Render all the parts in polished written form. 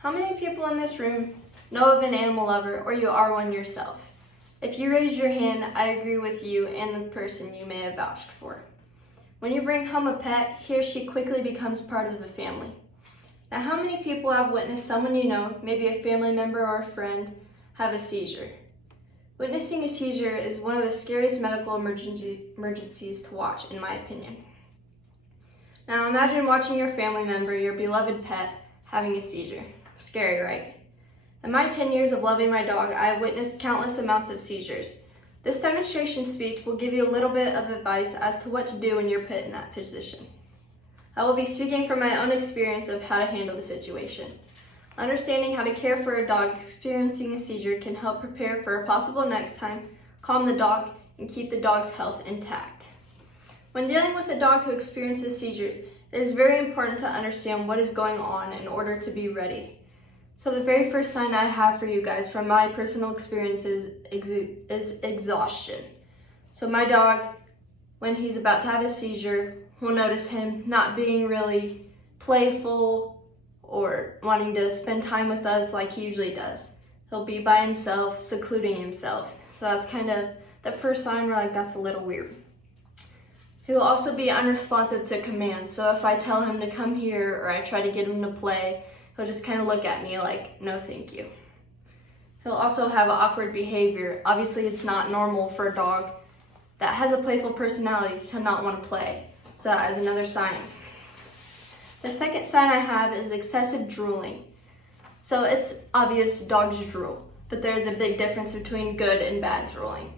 How many people in this room know of an animal lover or you are one yourself? If you raise your hand, I agree with you and the person you may have vouched for. When you bring home a pet, he or she quickly becomes part of the family. Now, how many people have witnessed someone you know, maybe a family member or a friend, have a seizure? Witnessing a seizure is one of the scariest medical emergencies to watch, in my opinion. Now, imagine watching your family member, your beloved pet, having a seizure. Scary, right? In my 10 years of loving my dog, I have witnessed countless amounts of seizures. This demonstration speech will give you a little bit of advice as to what to do when you're put in that position. I will be speaking from my own experience of how to handle the situation. Understanding how to care for a dog experiencing a seizure can help prepare for a possible next time, calm the dog, and keep the dog's health intact. When dealing with a dog who experiences seizures, it is very important to understand what is going on in order to be ready. So the very first sign I have for you guys from my personal experiences is exhaustion. So my dog, when he's about to have a seizure, will notice him not being really playful or wanting to spend time with us like he usually does. He'll be by himself, secluding himself. So that's kind of the first sign we're like, that's a little weird. He will also be unresponsive to commands. So if I tell him to come here or I try to get him to play, he'll just kind of look at me like, no thank you. He'll also have awkward behavior. Obviously, it's not normal for a dog that has a playful personality to not want to play. So that is another sign. The second sign I have is excessive drooling. So it's obvious dogs drool, but there's a big difference between good and bad drooling.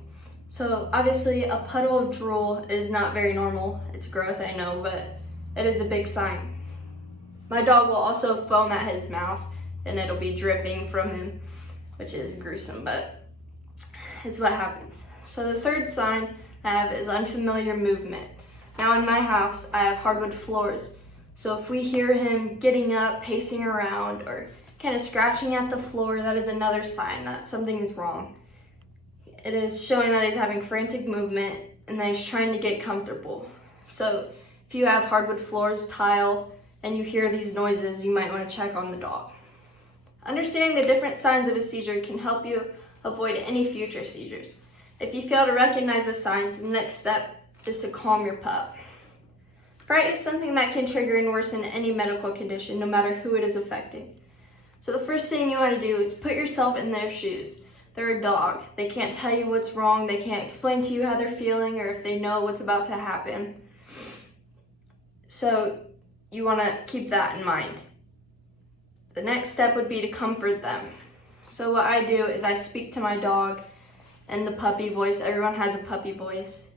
So obviously a puddle of drool is not very normal. It's gross, I know, but it is a big sign. My dog will also foam at his mouth and it'll be dripping from him, which is gruesome, but it's what happens. So the third sign I have is unfamiliar movement. Now in my house, I have hardwood floors. So if we hear him getting up, pacing around, or kind of scratching at the floor, that is another sign that something is wrong. It is showing that he's having frantic movement and that he's trying to get comfortable. So if you have hardwood floors, tile, and you hear these noises, you might want to check on the dog. Understanding the different signs of a seizure can help you avoid any future seizures. If you fail to recognize the signs, the next step is to calm your pup. Fright is something that can trigger and worsen any medical condition, no matter who it is affecting. So the first thing you want to do is put yourself in their shoes. They're a dog. They can't tell you what's wrong. They can't explain to you how they're feeling or if they know what's about to happen. So you want to keep that in mind. The next step would be to comfort them. So what I do is I speak to my dog in the puppy voice. Everyone has a puppy voice.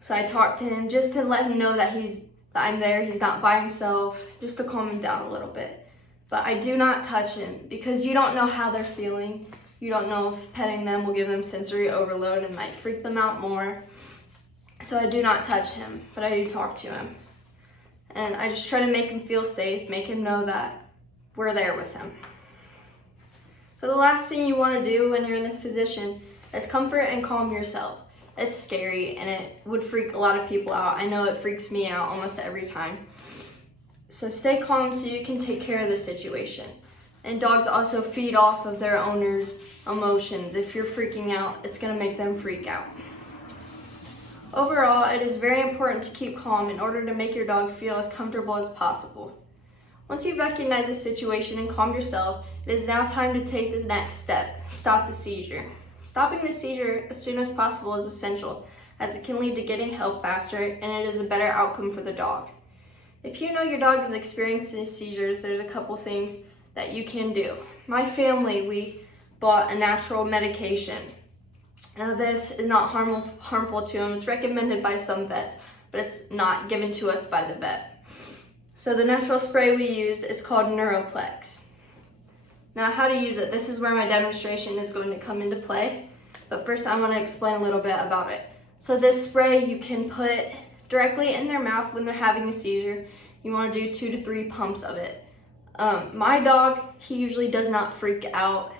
So I talk to him just to let him know that I'm there, he's not by himself, just to calm him down a little bit. But I do not touch him because you don't know how they're feeling. You don't know if petting them will give them sensory overload and might freak them out more. So I do not touch him, but I do talk to him. And I just try to make him feel safe, make him know that we're there with him. So the last thing you want to do when you're in this position is comfort and calm yourself. It's scary and it would freak a lot of people out. I know it freaks me out almost every time. So stay calm so you can take care of the situation. And dogs also feed off of their owner's emotions. If you're freaking out, it's going to make them freak out. Overall, it is very important to keep calm in order to make your dog feel as comfortable as possible. Once you recognize the situation and calm yourself, it is now time to take the next step, stop the seizure. Stopping the seizure as soon as possible is essential, as it can lead to getting help faster and it is a better outcome for the dog. If you know your dog is experiencing seizures, there's a couple things that you can do. My family, we bought a natural medication. Now this is not harmful to them. It's recommended by some vets, but it's not given to us by the vet. So the natural spray we use is called Neuroplex. Now how to use it, this is where my demonstration is going to come into play, but first I want to explain a little bit about it. So this spray you can put directly in their mouth when they're having a seizure. You want to do 2 to 3 pumps of it. My dog, he usually does not freak out.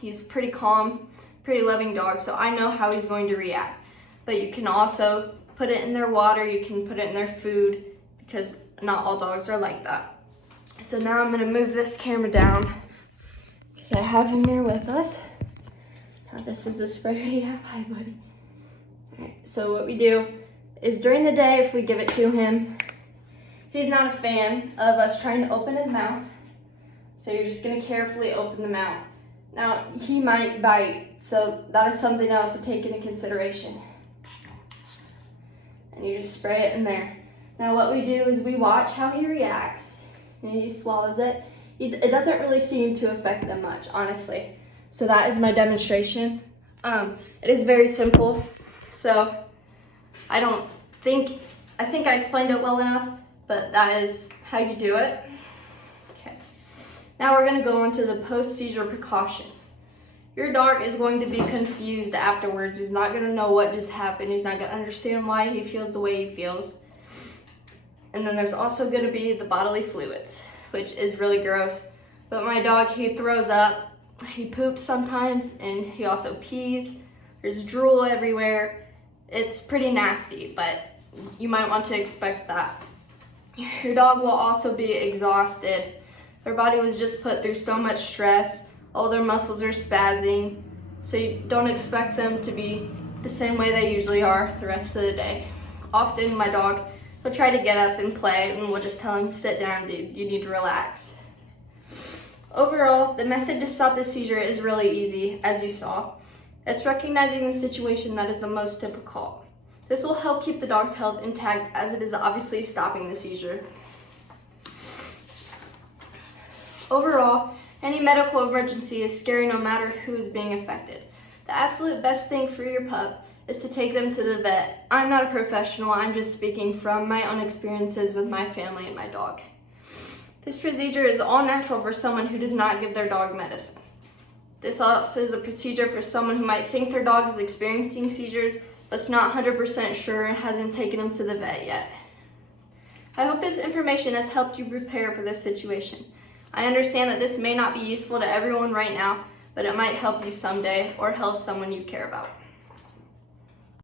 He's pretty calm, pretty loving dog, so I know how he's going to react. But you can also put it in their water, you can put it in their food, because not all dogs are like that. So now I'm going to move this camera down So I have him here with us. Now this is the spray we have. Hi, buddy. All right, so what we do is during the day, if we give it to him, he's not a fan of us trying to open his mouth. So you're just gonna carefully open the mouth. Now, he might bite, so that is something else to take into consideration. And you just spray it in there. Now what we do is we watch how he reacts. And he swallows it. It doesn't really seem to affect them much, honestly. So that is my demonstration. It is very simple. So I think I explained it well enough, but that is how you do it. Okay. Now we're gonna go on to the post-seizure precautions. Your dog is going to be confused afterwards. He's not gonna know what just happened. He's not gonna understand why he feels the way he feels. And then there's also gonna be the bodily fluids, which is really gross. But my dog, he throws up, he poops sometimes, and he also pees. There's drool everywhere. It's pretty nasty, but you might want to expect that. Your dog will also be exhausted. Their body was just put through so much stress. All their muscles are spazzing. So you don't expect them to be the same way they usually are the rest of the day. Often my dog will try to get up and play, and we'll just tell him, sit down, dude, you need to relax. Overall, the method to stop the seizure is really easy, as you saw. It's recognizing the situation that is the most difficult. This will help keep the dog's health intact, as it is obviously stopping the seizure. Overall, any medical emergency is scary no matter who is being affected. The absolute best thing for your pup is to take them to the vet. I'm not a professional, I'm just speaking from my own experiences with my family and my dog. This procedure is all natural for someone who does not give their dog medicine. This also is a procedure for someone who might think their dog is experiencing seizures, but is not 100% sure and hasn't taken them to the vet yet. I hope this information has helped you prepare for this situation. I understand that this may not be useful to everyone right now, but it might help you someday or help someone you care about.